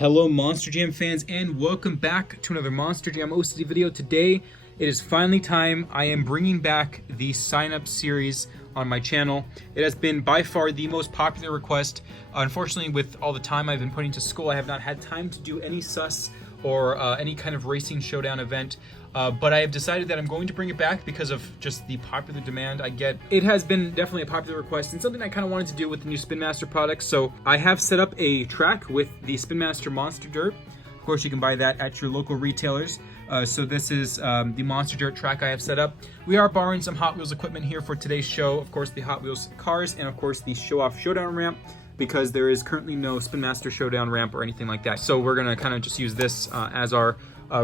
Hello Monster Jam fans and welcome back to another Monster Jam OCD video. Today it is finally time. I am bringing back the sign up series on my channel. It has been by far the most popular request. Unfortunately, with all the time I've been putting to school, I have not had time to do any sus or any kind of racing showdown event. But I have decided that I'm going to bring it back because of just the popular demand I get. It has been definitely a popular request and something I kind of wanted to do with the new Spin Master products. So I have set up a track with the Spin Master Monster Dirt. Of course, you can buy that at your local retailers. So this is the Monster Dirt track I have set up. We are borrowing some Hot Wheels equipment here for today's show. Of course, the Hot Wheels cars and of course the show-off Showdown ramp, because there is currently no Spin Master Showdown ramp or anything like that. So we're gonna kind of just use this as our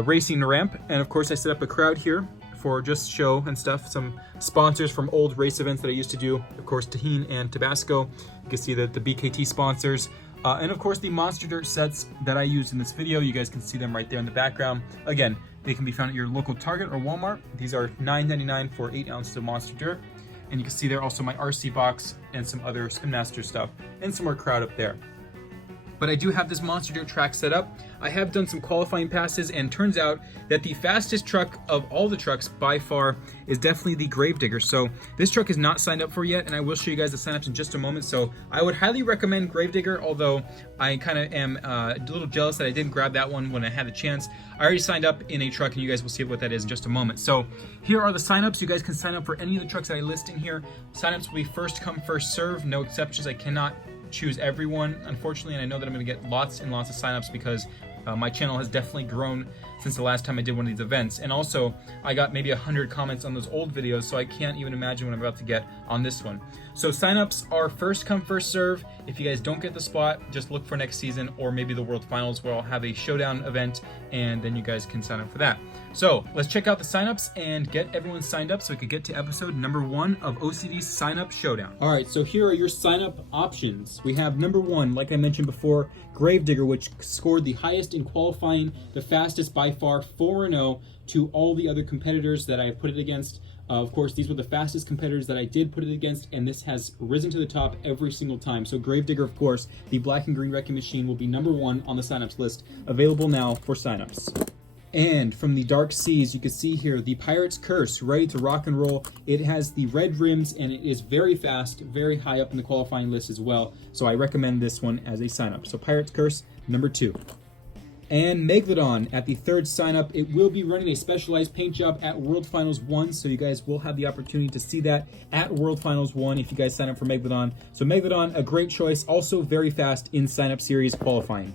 racing ramp. And of course I set up a crowd here for just show and stuff. Some sponsors from old race events that I used to do. Of course, Tajín and Tabasco. You can see that the BKT sponsors. And of course the Monster Dirt sets that I used in this video. You guys can see them right there in the background. Again, they can be found at your local Target or Walmart. These are $9.99 for 8 ounces of Monster Dirt. And you can see there also my RC box and some other Spin Master stuff and some more crowd up there. But I do have this Monster Dirt track set up. I have done some qualifying passes, and turns out that the fastest truck of all the trucks by far is definitely the Gravedigger. So this truck is not signed up for yet, and I will show you guys the signups in just a moment. So I would highly recommend Gravedigger, although I kind of am a little jealous that I didn't grab that one when I had the chance. I already signed up in a truck, and you guys will see what that is in just a moment. So here are the signups. You guys can sign up for any of the trucks that I list in here. Signups will be first come, first serve, no exceptions. I cannot choose everyone, unfortunately, and I know that I'm going to get lots and lots of signups because my channel has definitely grown since the last time I did one of these events. And also, I got maybe 100 comments on those old videos, so I can't even imagine what I'm about to get on this one. So signups are first come, first serve. If you guys don't get the spot, just look for next season or maybe the World Finals, where I'll have a showdown event, and then you guys can sign up for that. So let's check out the signups and get everyone signed up so we could get to episode number 1 of OCD's Sign Up Showdown. All right, so here are your sign up options. We have number 1, like I mentioned before, Gravedigger, which scored the highest in qualifying, the fastest by far, 4-0 to all the other competitors that I have put it against. Of course, these were the fastest competitors that I did put it against, and this has risen to the top every single time. So Gravedigger, of course, the black and green wrecking machine, will be number 1 on the signups list, available now for signups. And from the Dark Seas, you can see here the Pirate's Curse, ready to rock and roll. It has the red rims, and it is very fast, very high up in the qualifying list as well. So I recommend this one as a sign-up. So Pirate's Curse, number 2. And Megalodon at the 3rd sign-up. It will be running a specialized paint job at World Finals 1, so you guys will have the opportunity to see that at World Finals 1 if you guys sign up for Megalodon. So Megalodon, a great choice, also very fast in sign-up series qualifying.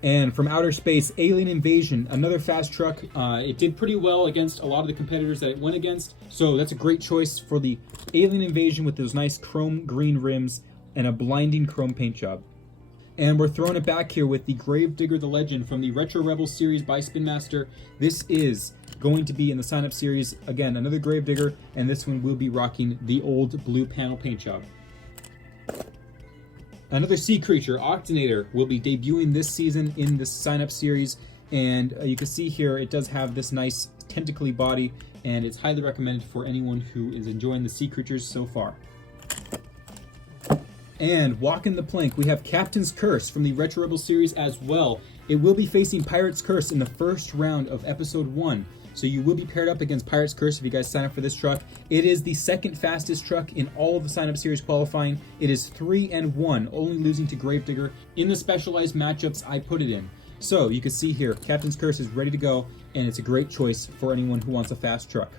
And from Outer Space, Alien Invasion, another fast truck. It did pretty well against a lot of the competitors that it went against, so that's a great choice for the Alien Invasion with those nice chrome green rims and a blinding chrome paint job. And we're throwing it back here with the Gravedigger the Legend from the Retro Rebels series by Spin Master. This is going to be in the sign-up series. Again, another Gravedigger, and this one will be rocking the old blue panel paint job. Another sea creature, Ocd'S, will be debuting this season in the sign-up series, and you can see here it does have this nice tentacly body, and it's highly recommended for anyone who is enjoying the sea creatures so far. And walking the plank, we have Captain's Curse from the Retro Rebel series as well. It will be facing Pirate's Curse in the first round of episode 1. So you will be paired up against Pirate's Curse if you guys sign up for this truck. It is the 2nd fastest truck in all of the sign-up series qualifying. It is 3-1, only losing to Gravedigger in the specialized matchups I put it in. So you can see here, Captain's Curse is ready to go, and it's a great choice for anyone who wants a fast truck.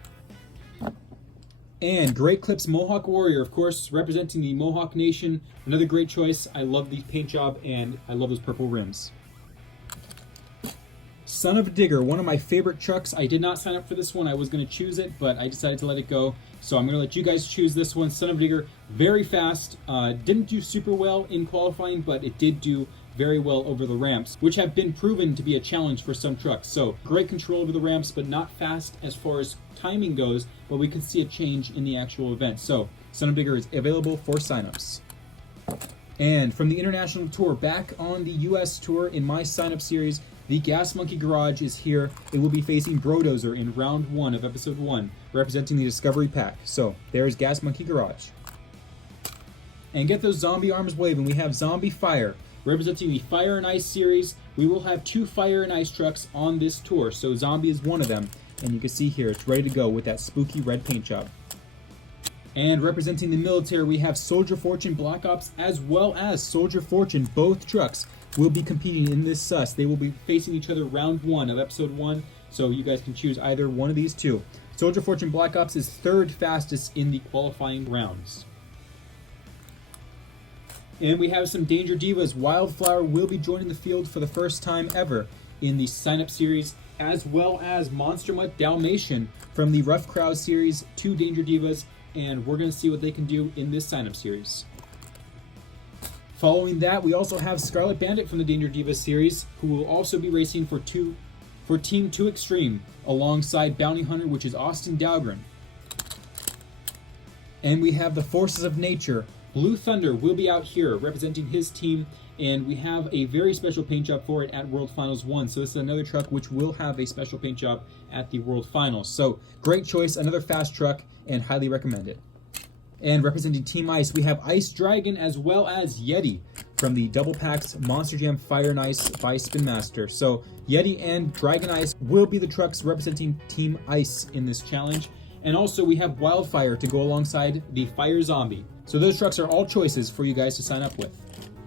And Great Clips Mohawk Warrior, of course, representing the Mohawk Nation. Another great choice. I love the paint job, and I love those purple rims. Son of a Digger, one of my favorite trucks. I did not sign up for this one. I was going to choose it, but I decided to let it go. So I'm going to let you guys choose this one. Son of a Digger, very fast. Didn't do super well in qualifying, but it did do very well over the ramps, which have been proven to be a challenge for some trucks. So great control over the ramps, but not fast as far as timing goes, but we can see a change in the actual event. So Son of a Digger is available for signups. And from the international tour, back on the US tour in my signup series, the Gas Monkey Garage is here. It will be facing Brodozer in round 1 of episode 1, representing the Discovery Pack. So there's Gas Monkey Garage. And get those zombie arms waving. We have Zombie Fire, representing the Fire and Ice series, we will have 2 Fire and Ice trucks on this tour. So Zombie is one of them. And you can see here, it's ready to go with that spooky red paint job. And representing the military, we have Soldier Fortune Black Ops as well as Soldier Fortune. Both trucks will be competing in this sus. They will be facing each other round 1 of episode 1. So you guys can choose either one of these 2. Soldier Fortune Black Ops is 3rd fastest in the qualifying rounds. And we have some Danger Divas. Wildflower will be joining the field for the first time ever in the sign-up series, as well as Monster Mutt Dalmatian from the Rough Crowd series, 2 Danger Divas, and we're going to see what they can do in this sign-up series. Following that, we also have Scarlet Bandit from the Danger Divas series, who will also be racing for Team 2 Extreme, alongside Bounty Hunter, which is Austin Dahlgren. And we have the Forces of Nature. Blue Thunder will be out here representing his team, and we have a very special paint job for it at World Finals 1. So this is another truck which will have a special paint job at the World Finals. So great choice, another fast truck, and highly recommend it. And representing Team Ice, we have Ice Dragon as well as Yeti from the Double Packs Monster Jam Fire and Ice by Spin Master. So Yeti and Dragon Ice will be the trucks representing Team Ice in this challenge. And also we have Wildfire to go alongside the Fire Zombie. So those trucks are all choices for you guys to sign up with.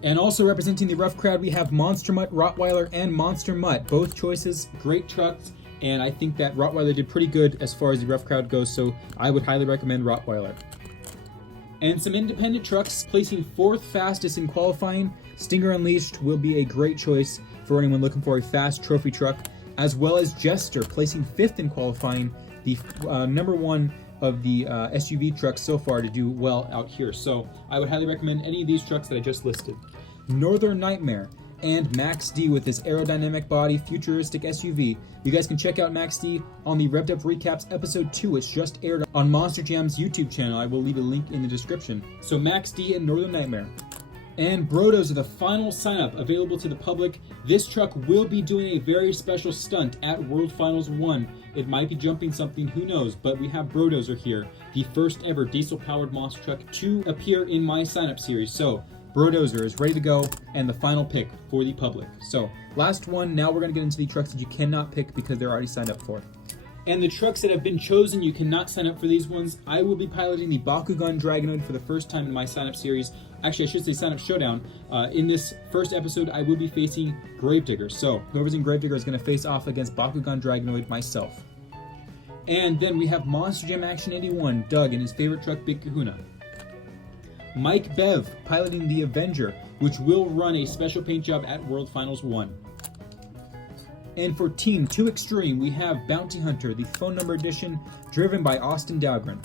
And also representing the Rough Crowd, we have Monster Mutt, Rottweiler, and Monster Mutt. Both choices, great trucks, and I think that Rottweiler did pretty good as far as the Rough Crowd goes, so I would highly recommend Rottweiler. And some independent trucks, placing 4th fastest in qualifying. Stinger Unleashed will be a great choice for anyone looking for a fast trophy truck, as well as Jester, placing 5th in qualifying, the number 1 of the SUV trucks so far to do well out here. So I would highly recommend any of these trucks that I just listed. Northern Nightmare and Max D with his aerodynamic body futuristic SUV. You guys can check out Max D on the Revved Up Recaps episode 2, which just aired on Monster Jam's YouTube channel. I will leave a link in the description. So Max D and Northern Nightmare. And Brodos are the final sign-up available to the public. This truck will be doing a very special stunt at World Finals 1. It might be jumping something, who knows, but we have Brodozer here, the first ever diesel-powered monster truck to appear in my sign-up series. So Brodozer is ready to go and the final pick for the public. So last one, now we're going to get into the trucks that you cannot pick because they're already signed up for. And the trucks that have been chosen, you cannot sign up for these ones. I will be piloting the Bakugan Dragonoid for the first time in my sign-up series. Actually, I should say sign-up showdown. In this first episode, I will be facing Gravedigger. So whoever's in Gravedigger is going to face off against Bakugan Dragonoid myself. And then we have Monster Jam Action 81, Doug and his favorite truck, Big Kahuna. Mike Bev piloting the Avenger, which will run a special paint job at World Finals 1. And for Team 2 Extreme, we have Bounty Hunter, the phone number edition, driven by Austin Dahlgren.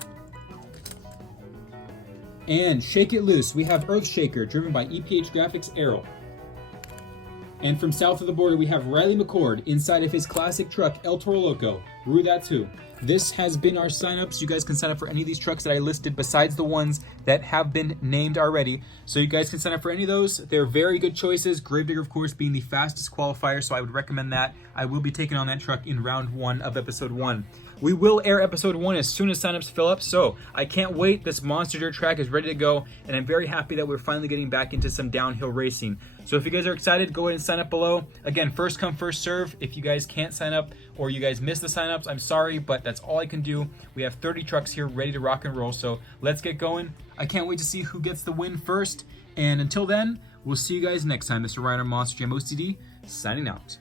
And Shake It Loose, we have Earthshaker, driven by EPH Graphics Errol. And from south of the border, we have Riley McCord inside of his classic truck, El Toro Loco. Rue That's Who. This has been our signups. You guys can sign up for any of these trucks that I listed besides the ones that have been named already. So you guys can sign up for any of those. They're very good choices. Gravedigger, of course, being the fastest qualifier, so I would recommend that. I will be taking on that truck in round 1 of episode 1. We will air episode 1 as soon as signups fill up, so I can't wait. This Monster Dirt track is ready to go, and I'm very happy that we're finally getting back into some downhill racing. So if you guys are excited, go ahead and sign up below. Again, first come, first serve. If you guys can't sign up or you guys miss the signups, I'm sorry, but that's all I can do. We have 30 trucks here ready to rock and roll, so let's get going. I can't wait to see who gets the win first, and until then, we'll see you guys next time. This is Ryan on Monster Jam OCD, signing out.